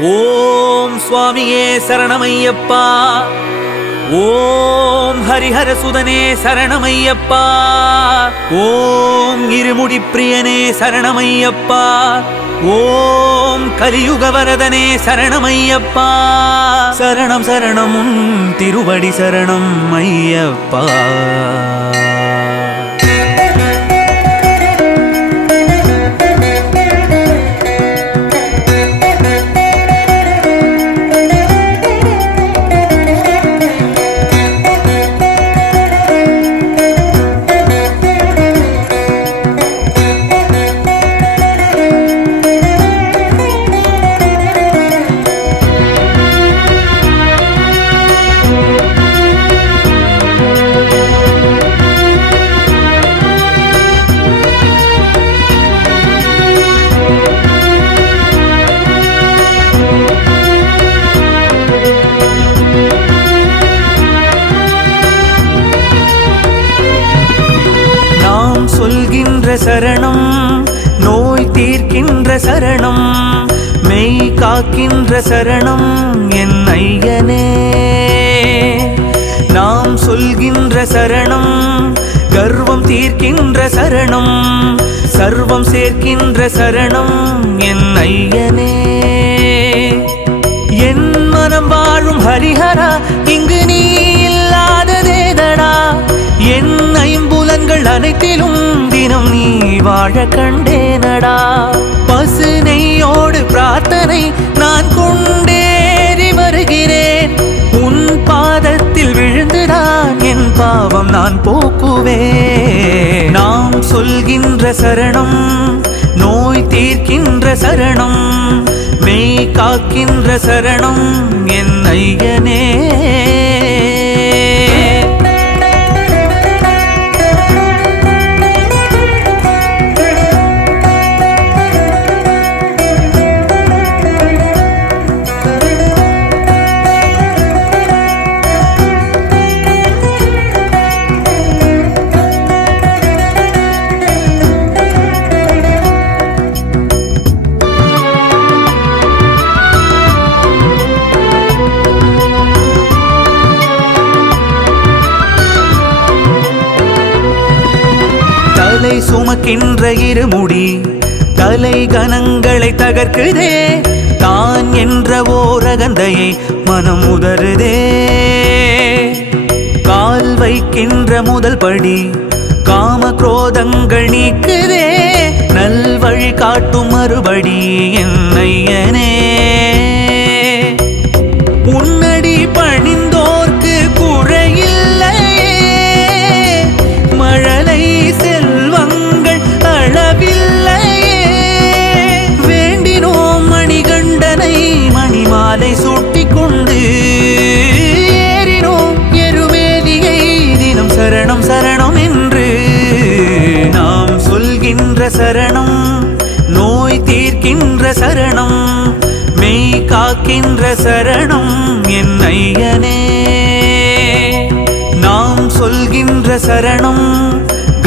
ஓம் சுவாமியே சரணமையப்பா. ஓம் ஹரிஹர சுதனே சரணமையப்பா. ஓம் இருமுடி பிரியனே சரணமையப்பா. ஓம் கலியுக வரதனே சரணமையப்பா. சரணம் சரணம் உன் திருவடி சரணம் ஐயப்பா. சரணம் நோய் தீர்க்கின்ற சரணம் மெய் காக்கின்ற சரணம் என் ஐயனே. நாம் சொல்கின்ற சரணம் கர்வம் தீர்க்கின்ற சரணம் சர்வம் சேர்க்கின்ற சரணம் என் ஐயனே. என் மனம் வாழும் ஹரிஹரா இங்கு நீ இல்லாததேதடா. என் ஐம்புலன்கள் அனைத்திலும் தினம் நீ வாழ கண்டேனடா. பசு நெய்யோடு பிரார்த்தனை நான் கொண்டேறி வருகிறேன். உன் பாதத்தில் விழுந்துதான் என் பாவம் நான் போக்குவேன். நாம் சொல்கின்ற சரணம் நோய் தீர்க்கின்ற சரணம் மெய் காக்கின்ற சரணம் என் ஐயனே. தலை சுமக்கின்ற இருமுடி தலை கணங்களை தகர்க்குதே. தான் என்ற ஓரகந்தையை மனம் உதறுதே. கால் வைக்கின்ற முதல் படி காம குரோதங்கள் நீக்குதே. நல் வழி காட்டும் மறுபடி என் ஐயனே. உன்னடி பணிந்தோர்க்கு குறையில்லை. மழலை செல்வங்கள் அளவில்லையே. வேண்டினோம் மணிகண்டனை மணிமாலை சூட்டிக் கொண்டு ஏறினோம் எருமேலியை தினம் சரணம் சரணம் என்று. நாம் சொல்கின்ற சரணம் நோய் தீர்க்கின்ற சரணம் மெய் காக்கின்ற சரணம் என் ஐயனே. நாம் சொல்கின்ற சரணம்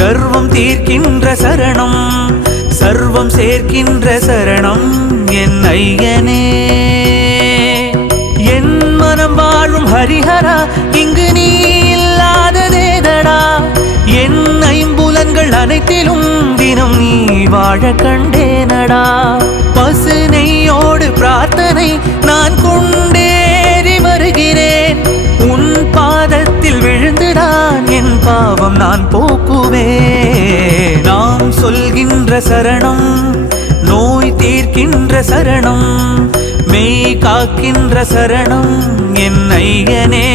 கர்வம் தீர்க்கின்ற சரணம் சர்வம் சேர்க்கின்ற சரணம் என் ஐயனே. என் மனம் வாழும் ஹரிஹரா இங்கு நீ இல்லாததேதடா. என் ஐம்புலன்கள் அனைத்திலும் தினம் நீ வாழ கண்டேனடா. பசு நெய்யோடு பிரார்த்தனை நான் கொண்டேறி வருகிறேன். உன் பாதத்தில் விழுந்துதான் என் பாவம் நான் போக்குவேன். நாம் சொல்கின்ற சரணம் நோய் தீர்க்கின்ற சரணம் மெய் காக்கின்ற சரணம் என் ஐயனே.